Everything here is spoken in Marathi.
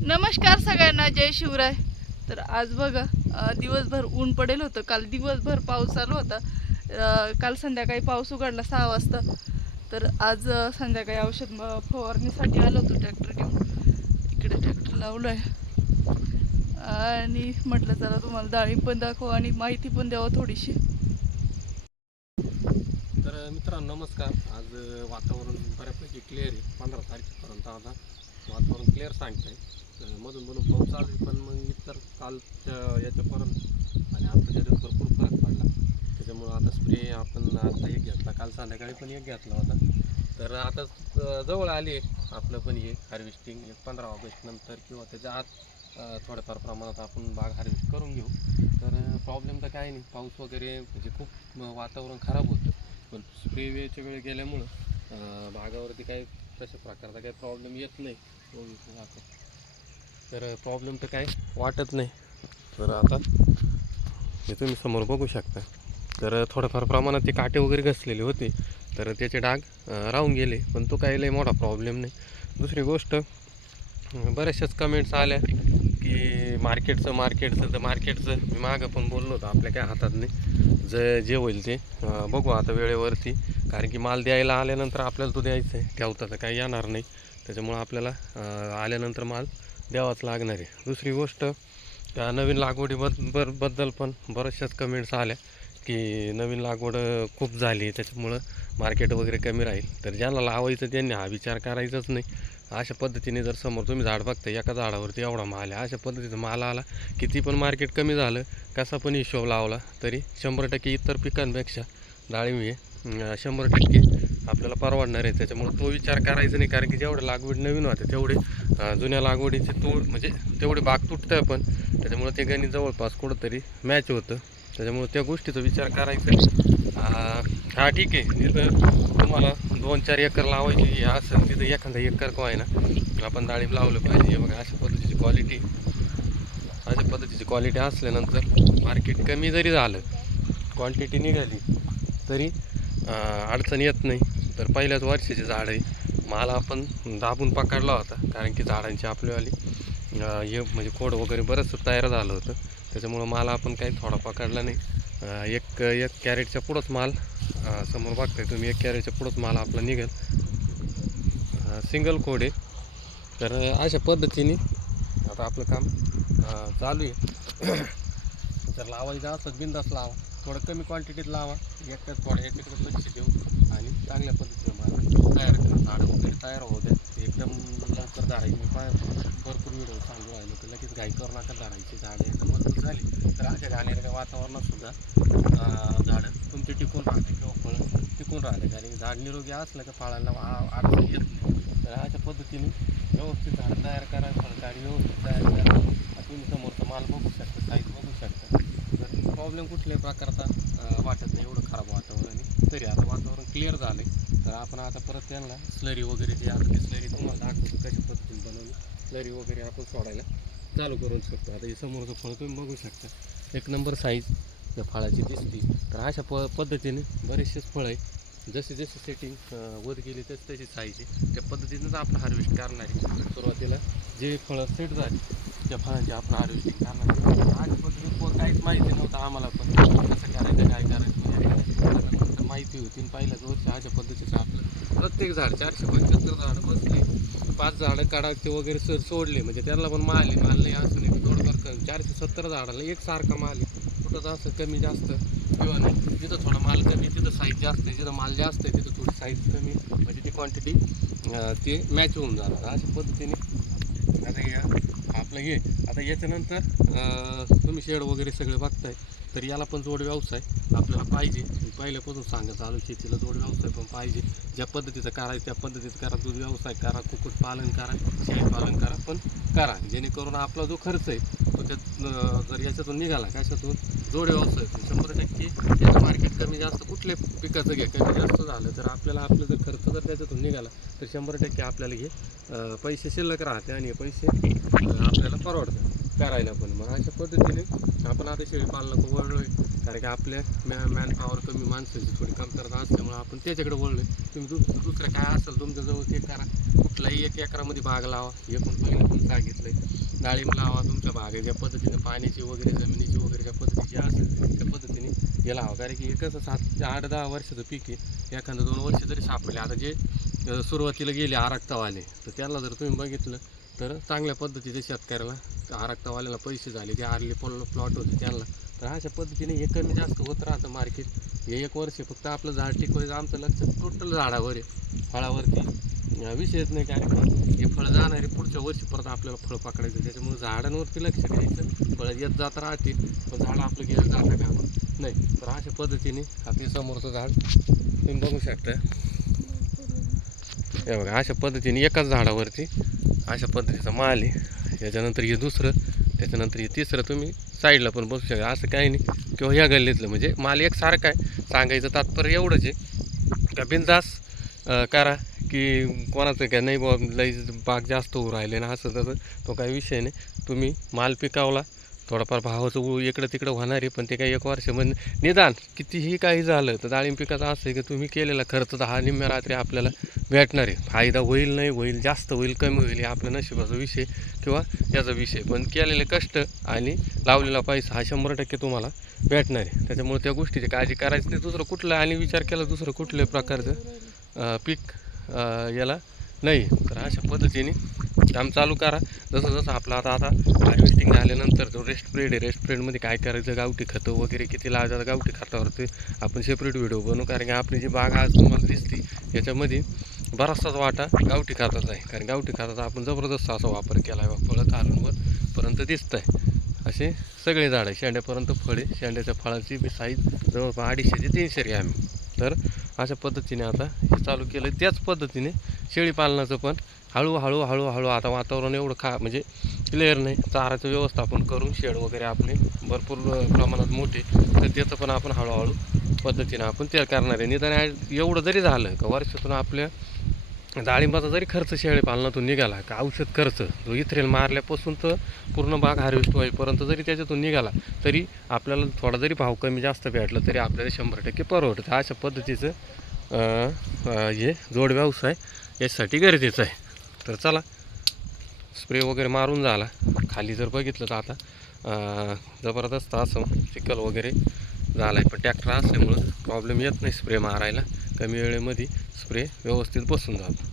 नमस्कार सगळ्यांना, जय शिवराय. तर आज बघा, दिवसभर ऊन पडेल होतं. काल दिवसभर पाऊस चालू होता. काल संध्याकाळी पाऊस उघडला 6 वाजता. तर आज संध्याकाळी औषध फवारणीसाठी आलो होतो ट्रॅक्टर घेऊन. इकडे ट्रॅक्टर लावलो आहे आणि म्हटलं चला तुम्हाला डाळिंब पण दाखव आणि माहिती पण द्यावं थोडीशी. तर मित्रांनो नमस्कार. आज वातावरण बऱ्यापैकी क्लिअर आहे. 15 तारखेपर्यंत आता वातावरण क्लिअर सांगतंय. मधून मधून पाऊस चालू आहे, पण मग इतर कालच्या याच्यापर्यंत आणि आता त्याच्यात भरपूर फरक पडला. त्याच्यामुळं आता स्प्रे आपण आता एक घेतला, काल संध्याकाळी पण एक घेतला होता. तर आता जवळ आली आहे आपलं पण हे हार्वेस्टिंग. 15 ऑगस्ट नंतर किंवा त्याच्या आत थोड्याफार प्रमाणात आपण बाग हार्वेस्ट करून घेऊ. तर प्रॉब्लेम तर काही नाही, पाऊस वगैरे म्हणजे खूप वातावरण खराब होतं, पण स्प्रे वेळच्या वेळ गेल्यामुळं बागावरती काही तशा प्रकारचा काही प्रॉब्लेम येत नाही. तर प्रॉब्लेम तर काही वाटत नाही. तर आता हे तुम्ही समोर बघू शकता. तर थोड्याफार प्रमाणात ते काटे वगैरे घसलेले होते, तर त्याचे डाग राहून गेले, पण तो काही लई मोठा प्रॉब्लेम नाही. दुसरी गोष्ट, बऱ्याचशाच कमेंट्स आल्या की मार्केटचं मी मागं पण बोललो होतो, आपल्या काय हातात नाही. जे होईल ते बघू आता वेळेवरती. कारण की माल द्यायला आल्यानंतर आपल्याला तो द्यायचा आहे, ठेवता तर काही येणार नाही. त्याच्यामुळं आपल्याला आल्यानंतर माल द्यावाच लागणार आहे. दुसरी गोष्ट, त्या नवीन लागवडीबद्दल पण बऱ्याचशाच कमेंट्स आल्या की नवीन लागवड खूप झाली, त्याच्यामुळं मार्केट वगैरे कमी राहील. तर ज्यांना लावायचं त्यांनी हा विचार करायचाच नाही. अशा पद्धतीने जर समोर तुम्ही झाड बघता, एका झाडावरती एवढा माल आहे, अशा पद्धतीचा माल आला, किती पण मार्केट कमी झालं, कसा पण हिशोब लावला तरी 100% इतर पिकांपेक्षा डाळिंब हे 100% आपल्याला परवडणार आहे. त्याच्यामुळे तो विचार करायचा नाही. कारण की जेवढे लागवड नवीन होते तेवढे जुन्या लागवडीचे म्हणजे तेवढे बाग तुटतं, पण त्याच्यामुळे ते गणित जवळपास कुठंतरी मॅच होतं. त्याच्यामुळे त्या गोष्टीचा विचार करायचा. हा ठीक आहे, जिथं तुम्हाला 2-4 एकर लावायची असेल तिथं एखादा एकर का आहे ना आपण डाळिंब लावलं पाहिजे. हे बघा, अशा पद्धतीची क्वालिटी असल्यानंतर मार्केट कमी जरी झालं, क्वांटिटी निघाली तरी अडचण येत नाही. तर पहिल्याच वर्षाचे झाड आहे, माल आपण दाबून पकडला होता. कारण की झाडांची आपल्यावाली हे म्हणजे खोड वगैरे बरंच तयार झालं होतं. त्याच्यामुळं माल आपण काही थोडा पकडला नाही. एक कॅरेटच्या पुढंच माल समोर बघताय तुम्ही, 1 कॅरेटच्या पुढंच माल आपला निघेल. सिंगल खोड आहे. तर अशा पद्धतीने आता आपलं काम चालू आहे. जर लावायचं असं बिंदास लावा, थोडं कमी क्वांटिटीत लावा, एकट्यात थोडं याच्याकडे लक्ष देऊ आणि चांगल्या पद्धतीनं मला तयार करा. झाडं वगैरे तयार होऊ द्या, एकदम लवकर झाडायची. मी भरपूर व्हिडिओ सांगू राहिलो की लगेच घाई करू नका. झाडायची झाडं एकदम मजबूत झाली तर अशा घाणेरड्या वातावरणात सुद्धा झाडं तुमची टिकून राहते किंवा फळं टिकून राहते. कारण की झाड निरोगी असलं का फळांना अडचण येत नाही. तर अशा पद्धतीने व्यवस्थित झाडं तयार करा, फळकाडी व्यवस्थित तयार करा. तुम्ही समोरचा माल बघू शकता, साईज बघू शकता. तर प्रॉब्लेम कुठल्याही प्रकारचा वाटत नाही. एवढं खराब वातावरण आहे, तरी आता वातावरण क्लिअर झालं आहे. तर आपण आता परत त्यांना स्लरी वगैरे जे आता ती स्लरी तुम्हाला दाखवतो कशा पद्धतीने बनवली. स्लरी वगैरे आपण सोडायला चालू करू शकतो. आता हे समोरचं फळ तुम्ही बघू शकता, 1 नंबर साईज त्या फळाची दिसते. तर अशा पद्धतीने बरेचसेच फळं आहे. जशी जशी सेटिंग होत गेली तशी साईज आहे, त्या पद्धतीनेच आपण हार्वेस्ट करणार आहे. सुरुवातीला जे फळं सेट झाली त्या फळांची आपण हार्वेस्टिंग करणार आहे. अशा पद्धतीने काहीच माहिती नव्हतं आम्हाला, पण कसं करायचं काय करायचं माहिती होती. पहिल्याच वर्षी अशा पद्धतीचं आपलं प्रत्येक झाड 475 झाडं बसले, 5 झाडं काढायचे वगैरे सोडले, म्हणजे त्यांना पण माल नाही असं नाही. थोडंफार 470 झाडाला एकसारखा माल आहे. कुठंच असं कमी जास्त किंवा नाही. जिथं थोडा माल कमी तिथं साईज जास्त आहे, जिथं माल जास्त आहे तिथं थोडी साईज कमी, म्हणजे ती क्वांटिटी ते मॅच होऊन जाणार. अशा पद्धतीने आता आपलं हे आता याच्यानंतर तुम्ही शेड वगैरे सगळे बघताय. तर याला पण जोड व्यवसाय आपल्याला पाहिजे. पहिल्यापासून सांगत आलो, शेतीला जोड व्यवसाय पण पाहिजे. ज्या पद्धतीचं करायचं त्या पद्धतीचं करा. दूध व्यवसाय करा, कुक्कुटपालन करा, शेळीपालन करा, पण करा जेणेकरून आपला जो खर्च आहे तो त्यात जर याच्यातून निघाला, कशातून जोड व्यवसाय 100% याचं मार्केट कमी जास्त कुठल्या पिकाचं घ्या कमी जास्त झालं तर आपलं जर खर्च जर त्याच्यातून निघाला तर 100% आपल्याला हे पैसे शिल्लक राहते आणि हे पैसे आपल्याला परवडतात करायला पण. मग अशा पद्धतीने आपण आता शेळीपालनाकडे वळलो आहे. कारण की आपल्या मॅनपॉवर कमी, माणसाची थोडी कमतरता असल्यामुळे आपण त्याच्याकडे वळलो आहे. तुम्ही दुसरं काय असेल तुमच्याजवळ ते करा. कुठलाही 1 एकरामध्ये बाग लावा, हे पण पहिलं पण सांगितलं आहे. डाळिंब लावा तुमच्या बागेच्या पद्धतीने पाण्याची वगैरे जमिनीची वगैरे ज्या पद्धतीची असेल त्या पद्धतीने हे लावा. कारण की हे कसं 7 ते 8-10 वर्षाचं पीक आहे. एखादं 2 वर्ष जरी सापडले, आता जे सुरुवातीला गेले आरक्तावाले, तर त्याला जर तुम्ही बघितलं तर चांगल्या पद्धतीचे शेतकऱ्याला आरक्तावाल्याला पैसे झाले, जे आरले प्लॉट होते त्यांना. तर अशा पद्धतीने हे कमी जास्त होत राहतं मार्केट. हे 1 वर्ष फक्त आपलं झाड टिकवायचं, आमचं लक्ष टोटल झाडावर आहे, फळावरती विषयच नाही. कारण हे फळं जाणारे पुढच्या वर्षी परत आपल्याला फळं पकडायचं, त्याच्यामुळे झाडांवरती लक्ष द्यायचं. फळं येत जात राहतील पण झाडं आपलं गेलं जातं का नाही. तर अशा पद्धतीने आपल्या समोरचं झाड तुम्ही बघू शकता. हे बघा, अशा पद्धतीने एकाच झाडावरती अशा पद्धतीचा माल आहे. याच्यानंतर हे दुसरं, त्याच्यानंतर हे तिसरं. तुम्ही साईडला पण बसू शकता, असं काही नाही. किंवा ह्या गल्लीतलं म्हणजे माल एकसारखा आहे. सांगायचं तात्पर्य एवढंच आहे का बिनधास करा, की कोणाचं काय नाही बाबा लई बाग जास्त होऊ राहिले ना असं तसं, तो काही विषय नाही. तुम्ही माल पिकावला, थोडाफार भावाचं इकडं तिकडं होणार आहे, पण ते काही 1 वर्षामध्ये निदान कितीही काही झालं तर डाळिंब पिकाचं असं आहे की तुम्ही केलेला खर्च तर हा निम्म्या रात्री आपल्याला भेटणार आहे. फायदा होईल नाही होईल, जास्त होईल कमी होईल, हे आपल्या नशिबाचा विषय किंवा याचा विषय, पण केलेले कष्ट आणि लावलेला पैसा हा 100% तुम्हाला भेटणार आहे. त्याच्यामुळे त्या गोष्टीची काळजी करायची नाही. दुसरं कुठलं आणि विचार केला दुसरं कुठल्याही प्रकारचं पीक याला नाही. तर अशा पद्धतीने काम चालू करा. जसं जसं आपलं आता हार्वेस्टिंग झाल्यानंतर जो रेस्ट पिरियड आहे, रेस्ट पिरियडमध्ये काय करायचं, गावठी खतं वगैरे किती लावायचं, गावठी खतावरती आपण सेपरेट व्हिडिओ बनवू. कारण की आपली जी बाग आज तुम्हाला दिसते याच्यामध्ये बराचसाच वाटा गावठी खताचा आहे. कारण गावठी खताचा आपण जबरदस्त असा वापर केला आहे. फळं खालूनवरपर्यंत दिसत आहे. असे सगळे झाडं शेंड्यापर्यंत फळे, शेंड्याच्या फळाची बी साईज जवळपास 250 ते 300 ग्रॅम. तर अशा पद्धतीने आता हे चालू केलं. त्याच पद्धतीने शेळीपालनाचं पण हळूहळू आता वातावरण एवढं म्हणजे क्लिअर नाही, चाराचं व्यवस्थापन करून शेड वगैरे आपले भरपूर प्रमाणात मोठे, तर त्याचं पण आपण हळूहळू पद्धतीने आपण तयार करणार आहे. निदान एवढं जरी झालं का वर्षातून आपल्या डाळिंबाचा जरी खर्च शेळीपालनातून निघाला का, औषध खर्च जो इथरेल मारल्यापासून तर पूर्ण बाग हार्वेस्ट होईपर्यंत जरी त्याच्यातून निघाला, तरी आपल्याला थोडा जरी भाव कमी जास्त भेटला तरी आपल्याला 100% परवडतं. अशा पद्धतीचं हे जोड व्यवसाय यासाठी गरजेचं आहे. तर चला, स्प्रे वगैरे मारून झाला. खाली जर बघितलं तर आता जबरदस्त असं चिखल वगैरे झाला आहे, पण ट्रॅक्टर असल्यामुळं प्रॉब्लेम येत नाही स्प्रे मारायला. कमी वेळेमध्ये स्प्रे व्यवस्थित बसून जातो.